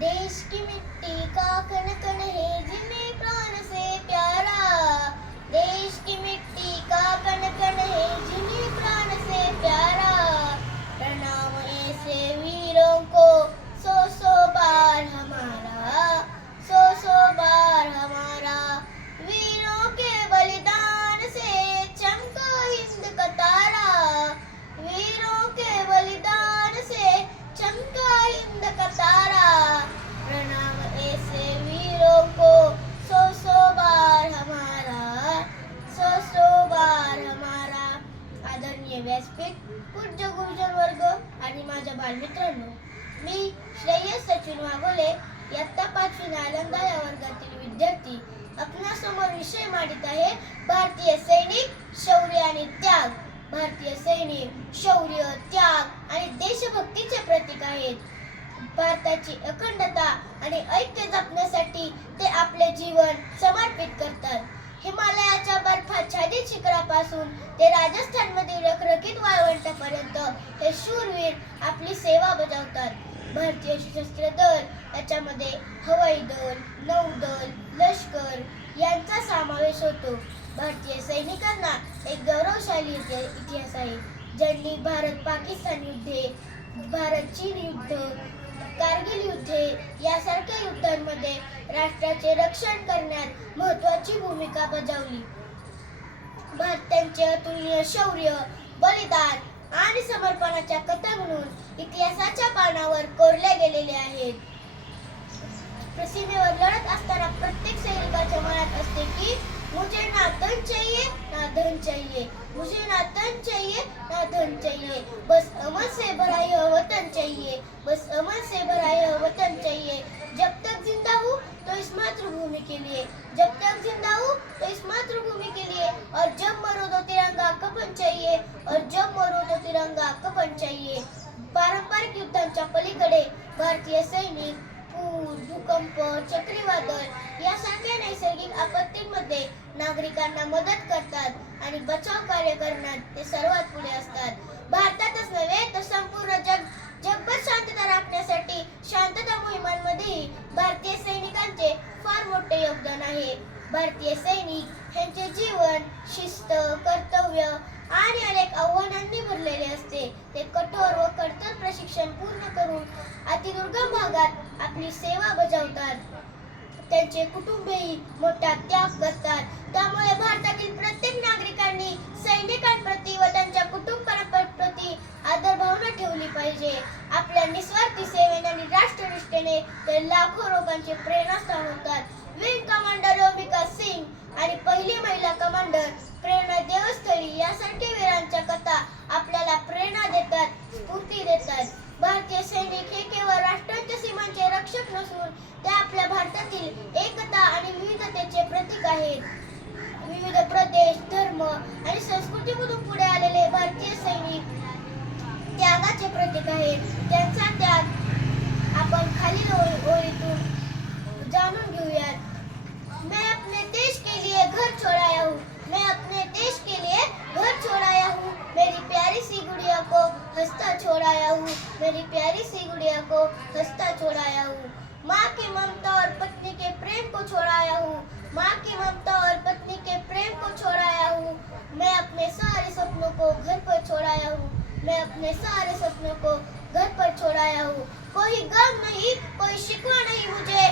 देश की मिट्टी का कण कण है जिन्हें प्राण से प्यारा। देश की मिट्टी का कण कण है जिन्हें प्राण से प्यारा। प्रणाम ऐसे वीरों को सौ बार हमारा, सौ बार हमारा। वीरों के बलिदान से चमका हिंद का तारा। वीरों के बलिदान से चमका हिंद का तारा। प्रणाम ऐसे वीरों को सौ बार हमारा, सौ बार हमारा। आदरणीय व्यासपीठ, पूज्य गुरुजन वर्ग आणि माझ्या बालमित्रांनो, मी श्रेयस सचिन वाघोले, इयत्ता 5वी नालंदा या वर्गातील विद्यार्थी आपणासमोर विषय मांडित आहे भारतीय सैनिक, शौर्य आणि त्याग। भारतीय सैनिक शौर्य, त्याग आणि देशभक्तीचे प्रतीक आहेत। भारताची अखंडता आणि ऐक्य जपण्यासाठी ते आपले जीवन समर्पित करतात। हिमालयाच्या बर्फाच्छादित शिखरापासून ते राजस्थानमधील रखरखीत वाळवंटापर्यंत हे शूरवीर आपली सेवा बजावतात। भारतीय सशस्त्र दल याच्यामध्ये हवाई दल, नौदल, लष्कर यांचा समावेश होतो। भारतीय सैनिकांना एक गौरवशाली इतिहास आहे, ज्यांनी भारत पाकिस्तान युद्धे, भारत चीन युद्ध, कारगिल युद्धे यासारख्या युद्धांमध्ये राष्ट्राचे रक्षण करण्यात महत्त्वाची भूमिका बजावली। भारताचे अतुलनीय शौर्य, बलिदान आणि समर्पणाच्या कथा म्हणून इतिहासाच्या पानावर कोरल्या गेलेले आहेत। सीमेवर लढत असताना प्रत्येक सैनिकाच्या मनात असते की मुझे ना तन चाहिए ना धन चाहिए, मुझे ना तन चाहिए ना धन चाहिए, बस अमन से भरा यह वतन चाहिए, बस अमन से भरा यह वतन चाहिए। जब तक जिंदा हूँ तो इस मातृभूमि के लिए, जब तक जिंदा हूँ तो इस मातृभूमि के लिए, और जब मरो तो तिरंगा कफन चाहिए, और जब मरो तो तिरंगा कफन चाहिए। पारंपरिक युद्धांच्या पलीकडे भारतीय सैनिक पूर, भूकंप, चक्रीवादळ यासारख्या नैसर्गिक आपत्तींमध्ये नागरिकांना मदत करतात आणि बचाव कार्य करण्यात ते सर्वात पुढे असतात। भारतातच नव्हे तर संपूर्ण जगभर शांतता राखण्यासाठी शांतता मोहिमांमध्येही भारतीय सैनिकांचे फार मोठे योगदान आहे। भारतीय सैनिक यांचे जीवन शिस्त, कर्तव्य आणि अनेक आव्हानांनी भरलेले असते। ते कठोर व खडतर प्रशिक्षण पूर्ण करून अतिदुर्गम भागात आपली सेवा बजावतात। त्यांचे कुटुंबीय मोठा त्याग करतात। त्यामुळे भारतातील प्रत्येक नागरिकांनी सैनिकांप्रती व त्यांच्या कुटुंबाप्रती आदर भावना ठेवली पाहिजे। आपल्या निस्वार्थी सेवेने आणि राष्ट्रनिष्ठेने ते लाखो लोकांचे प्रेरणास्थान होतात। विंग कमांडर योमिका सिंग आणि पहिली महिला कमांडर प्रेरणा देवस्थळी यासारख्या वीरांच्या कथा आपल्याला प्रेरणा देतात, स्फूर्ती देतात। भारतीय सैनिक हे केवळ राष्ट्राच्या सीमांचे रक्षक नसून ते आपल्या भारतातील एकता आणि विविधतेचे प्रतीक आहेत। विविध प्रदेश, धर्म आणि संस्कृतीमधून पुढे आलेले भारतीय सैनिक त्यागाचे प्रतीक आहेत। त्यांचा त्याग आपण खालील ओळीतून जाणून घेऊयात। मैं अपने देश के लिए घर छोड़ाया हूँ, मैं अपने देश के लिए घर छोड़ाया हूँ, मेरी प्यारी सी गुड़िया को हंसता छोड़ाया हूँ, मेरी प्यारी सी गुड़िया को हंसता छोड़ाया हूँ। माँ की ममता और पत्नी के प्रेम को छोड़ाया हूँ, माँ की ममता और पत्नी के प्रेम को छोड़ाया हूँ। मैं अपने सारे सपनों को घर पर छोड़ाया हूँ, मैं अपने सारे सपनों को घर पर छोड़ाया हूँ। कोई गम नहीं, कोई शिकवा नहीं मुझे,